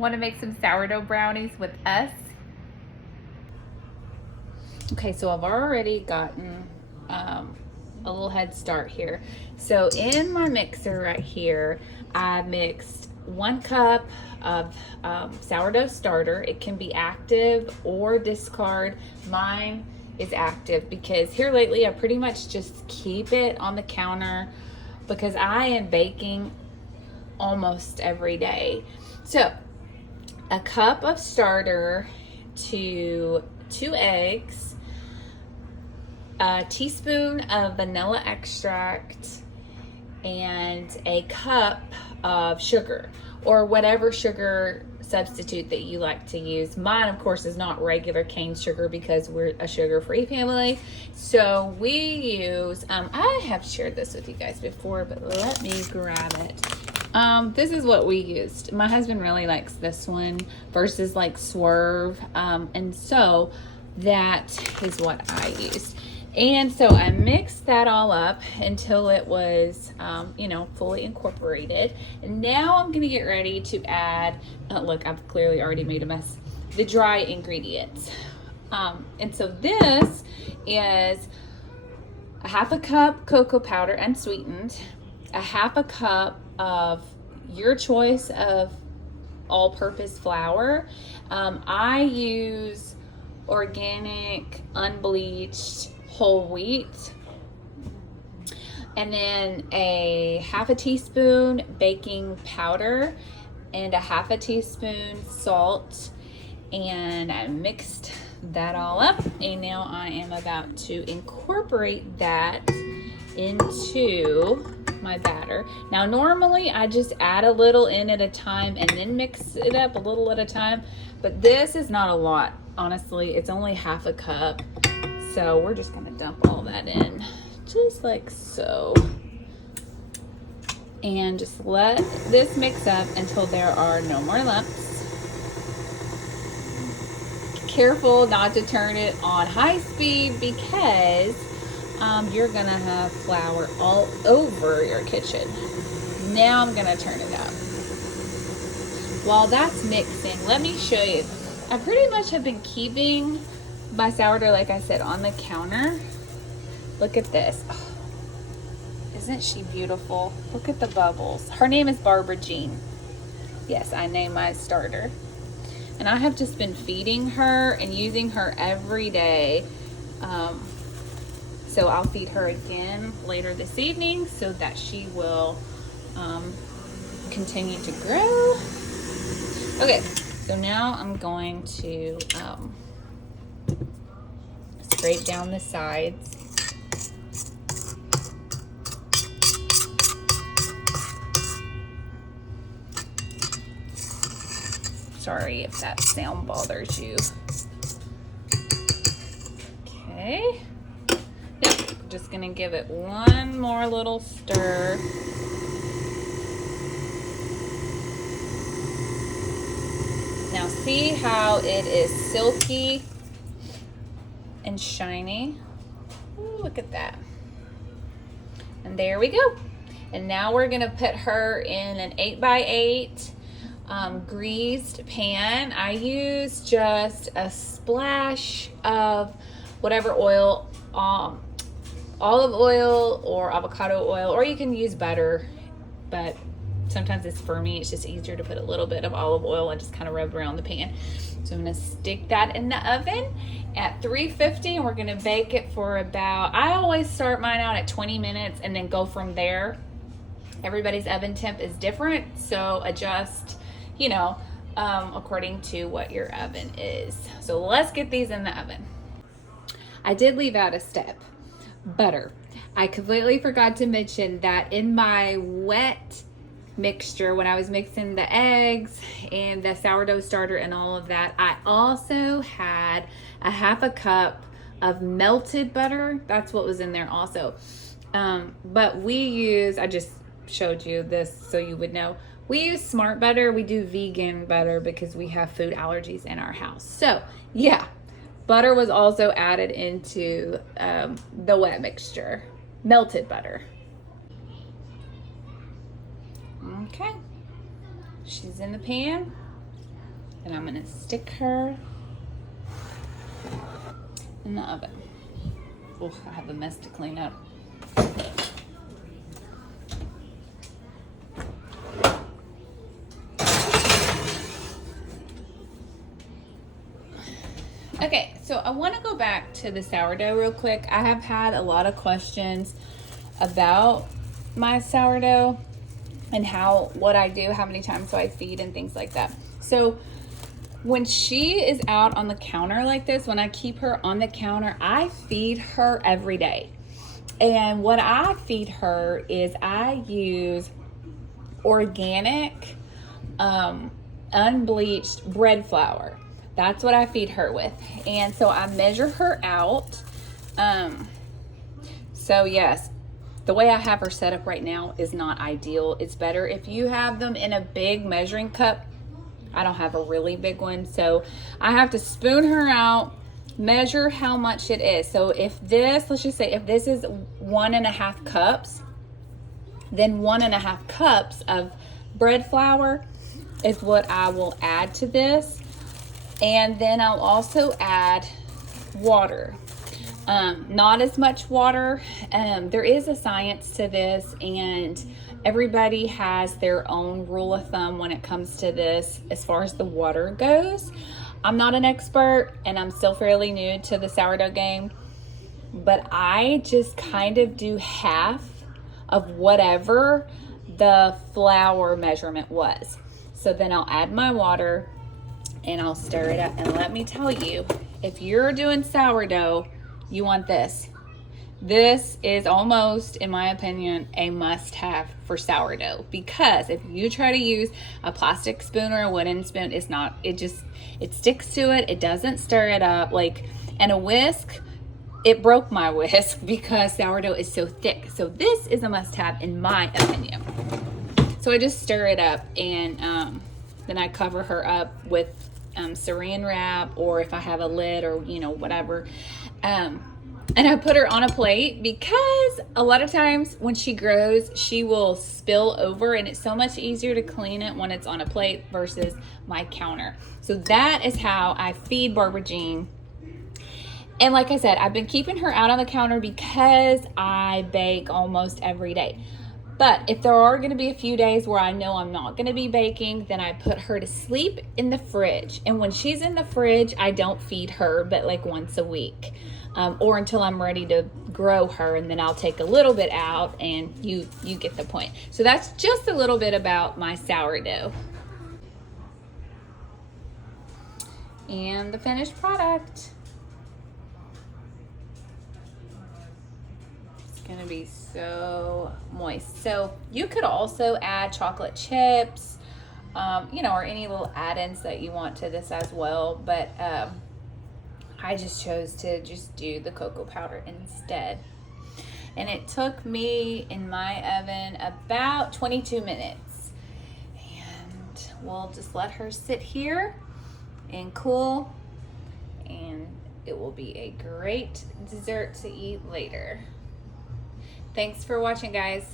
Want to make some sourdough brownies with us? Okay, so I've already gotten a little head start here. So in my mixer right here, I mixed 1 cup of sourdough starter. It can be active or discard. Mine is active because here lately I pretty much just keep it on the counter because I am baking almost every day. So 1 cup of starter to 2 eggs, a teaspoon of vanilla extract, and a cup of sugar or whatever sugar substitute that you like to use. Mine, of course, is not regular cane sugar because we're a sugar-free family. So we use, I have shared this with you guys before, but let me grab it. This is what we used. My husband really likes this one versus like Swerve. And so that is what I used. And so I mixed that all up until it was, fully incorporated. And now I'm going to get ready to add, look, I've clearly already made a mess, the dry ingredients. And so this is a 1/2 cup cocoa powder unsweetened, a 1/2 cup of your choice of all-purpose flour. I use organic, unbleached whole wheat, and then a 1/2 teaspoon baking powder and a 1/2 teaspoon salt, and I mixed that all up, and now I am about to incorporate that into my batter. Now normally I just add a little in at a time and then mix it up a little at a time, but this is not a lot, honestly. It's only 1/2 cup, so we're just gonna dump all that in just like so, and just let this mix up until there are no more lumps. Careful not to turn it on high speed because you're gonna have flour all over your kitchen. Now I'm gonna turn it up. While that's mixing, let me show you. I pretty much have been keeping my sourdough, like I said, on the counter. Look at this. Oh, isn't she beautiful? Look at the bubbles. Her name is Barbara Jean. Yes, I named my starter. And I have just been feeding her and using her every day. So I'll feed her again later this evening so that she will continue to grow. Okay, so now I'm going to scrape down the sides. Sorry if that sound bothers you. Okay. Yep, just gonna give it one more little stir. Now see how it is silky and shiny. Ooh, look at that. And there we go. And now we're gonna put her in an 8x8 greased pan. I use just a splash of whatever oil, olive oil or avocado oil, or you can use butter, but sometimes for me it's just easier to put a little bit of olive oil and just kind of rub around the pan. So I'm gonna stick that in the oven at 350, and we're gonna bake it for about, I always start mine out at 20 minutes and then go from there. Everybody's oven temp is different, so adjust, according to what your oven is. So let's get these in the oven. I did leave out a step, butter. I completely forgot to mention that in my wet mixture, when I was mixing the eggs and the sourdough starter and all of that, I also had a 1/2 cup of melted butter. That's what was in there also. But I just showed you this so you would know. We use smart butter. We do vegan butter because we have food allergies in our house. So yeah, butter was also added into the wet mixture, melted butter. Okay, she's in the pan. And I'm gonna stick her in the oven. Oh, I have a mess to clean up. Okay, so I want to go back to the sourdough real quick. I have had a lot of questions about my sourdough and what I do, how many times do I feed and things like that. So when she is out on the counter like this, when I keep her on the counter, I feed her every day. And what I feed her is I use organic, unbleached bread flour. That's what I feed her with. And so I measure her out. So yes, the way I have her set up right now is not ideal. It's better if you have them in a big measuring cup. I don't have a really big one, so I have to spoon her out, measure how much it is. So if this, let's just say if this is 1.5 cups, then 1.5 cups of bread flour is what I will add to this. And then I'll also add water. Not as much water. There is a science to this, and everybody has their own rule of thumb when it comes to this as far as the water goes. I'm not an expert, and I'm still fairly new to the sourdough game, but I just kind of do half of whatever the flour measurement was. So then I'll add my water and I'll stir it up. And let me tell you, if you're doing sourdough, you want this. This is almost, in my opinion, a must-have for sourdough, because if you try to use a plastic spoon or a wooden spoon, it's not, it sticks to it. It doesn't stir it up. And a whisk, it broke my whisk because sourdough is so thick. So this is a must-have in my opinion. So I just stir it up, and then I cover her up with saran wrap, or if I have a lid, or whatever. And I put her on a plate, because a lot of times when she grows, she will spill over, and it's so much easier to clean it when it's on a plate versus my counter. So that is how I feed Barbara Jean. And like I said, I've been keeping her out on the counter because I bake almost every day. But if there are going to be a few days where I know I'm not going to be baking, then I put her to sleep in the fridge. And when she's in the fridge, I don't feed her, but like once a week, or until I'm ready to grow her, and then I'll take a little bit out, and you get the point. So that's just a little bit about my sourdough. And the finished product. Gonna be so moist. So you could also add chocolate chips, or any little add-ins that you want to this as well, but I just chose to just do the cocoa powder instead. And it took me in my oven about 22 minutes. And we'll just let her sit here and cool, and it will be a great dessert to eat later. Thanks for watching, guys.